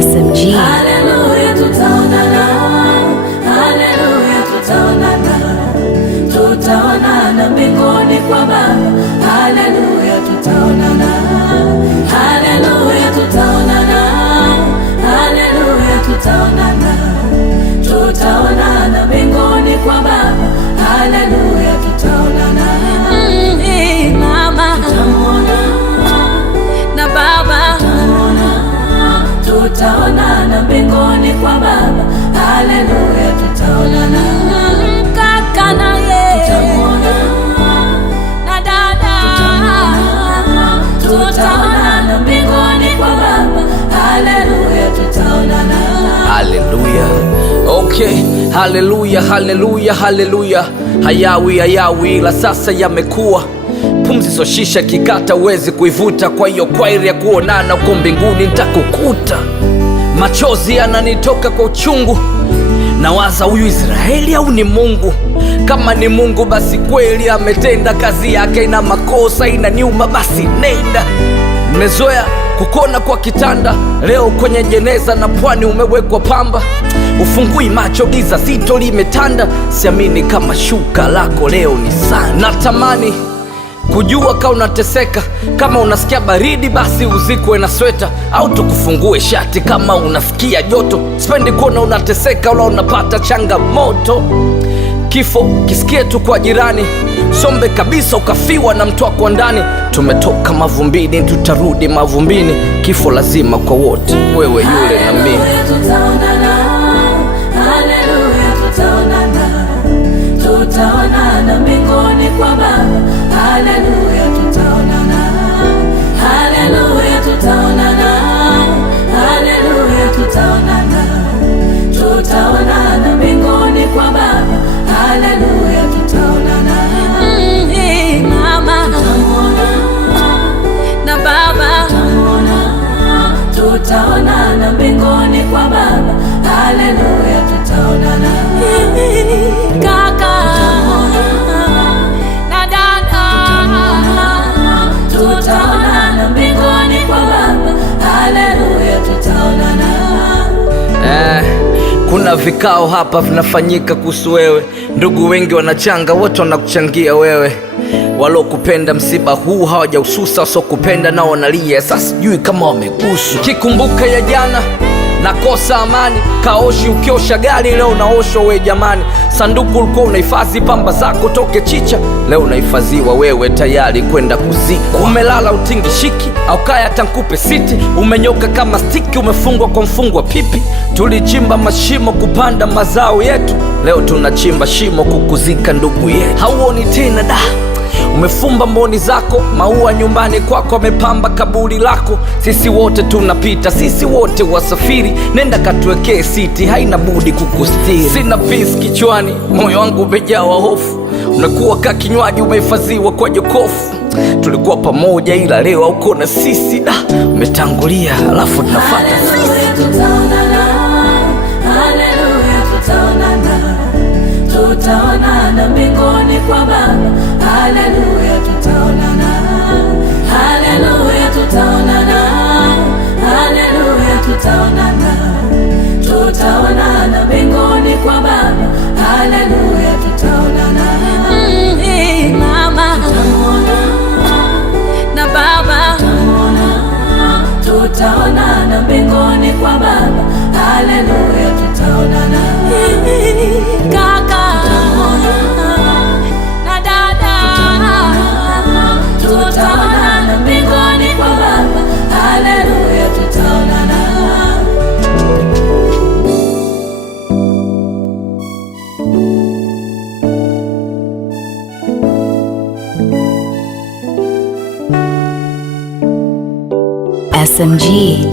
SMG. Hallelujah, tutaonana. Hallelujah, tutaonana. Tutaonana mbinguni kwa Baba. Hallelujah, tutaonana. Hallelujah, tutaonana. Hallelujah, tutaonana. Tutaonana mbinguni kwa Baba. Hallelujah, tutaonana. Mama tutamuona na Baba tutaonana mbinguni kwa Baba. Haleluya, tutaonana. Kaka naye tutamuona na dada tutaonana mbinguni kwa Baba. Haleluya, tutaonana. Haleluya. Okay, haleluya, haleluya, haleluya. Hayawi ila sasa yamekuwa. Pumzi so shisha kikata uwezi kuivuta. Kwa hiyo kwairi ya kuonana uko mbinguni nitakukuta. Machozi yananitoka kwa uchungu. Nawaza huyu Israeli au ni Mungu? Kama ni Mungu basi kweli ametenda kazi yake, ina makosa inaniuma basi nenda. Nimezoea kukona kwa kitanda, leo kwenye jeneza na pwani umewekwa pamba. Ufungui macho giza zito limetanda, siamini kama shuka lako leo ni sana. Natamani kujua kama unateseka, kama unasikia baridi basi uzikwe na sweta, au tukufungue shati kama unafikia joto. Sipendi kuona unateseka wala unapata changamoto. Kifo kisikie tu kwa jirani, sombe kabisa ukafiwa na mtu wako ndani. Tumetoka mavumbini tutarudi mavumbini, kifo lazima kwa wote, wewe yule na mimi. Haleluya, tutaonana. Tutaonana mbinguni kwa Baba. Haleluya, tutaonana. Haleluya, tutaonana. Haleluya, tutaonana. Tutaonana mbinguni kwa Baba. Haleluya, tutaonana. Mama tutamuona na Baba tutaonana mbinguni kwa Baba. Haleluya, tutaonana. Kaka na dada tutaonana mbinguni kwa Baba. Haleluya, tutaonana. Kuna vikao hapa vinafanyika kuhusu wewe. Ndugu wengi wanachanga, wote wanakuchangia wewe. Walokupenda msiba huu hawajaususa, wasokupenda nao wanalia. Sasa sijui kama wameguswa. Kikumbuka ya jana nakosa amani, kaoshi ukiosha gari leo naoshwa we jamani. Sanduku ulikuwa unahifadhi pamba zako toke chicha, leo unahifadhiwa wewe tayari kwenda kuzikwa. Umelala utingishiki au kaya tankupe siti, umenyoka kama stiki, umefungwa kwa mfungwa pipi. Tulichimba mashimo kupanda mazao yetu, leo tunachimba shimo kukuzika ndugu yetu. Hauoni tena da, umefumba mboni zako, maua nyumbani kwako amepamba kaburi lako. Sisi wote tunapita, sisi wote wasafiri, nenda katuwekee siti, haina budi kukustiri. Sina peace kichwani, moyo wangu umejawa hofu, unakuwa ka kinywaji umehifadhiwa kwa jokofu. Tulikuwa pamoja ila leo hauko na sisi da, umetangulia alafu tunafuata sisi. Tutaonana. Haleluya, tutaonana. Tutaonana mbinguni kwa Baba. Haleluya, tutaonana. Haleluya, tutaonana. Haleluya, tutaonana. Tutaonana mbinguni kwa Baba. Haleluya, tutaonana. Mama tutamuona na Baba tutaonana mbinguni kwa Baba. Haleluya, tutaonana. Kaka na dada tutaonana mbinguni kwa Baba. Haleluya, tutaonana. SMG.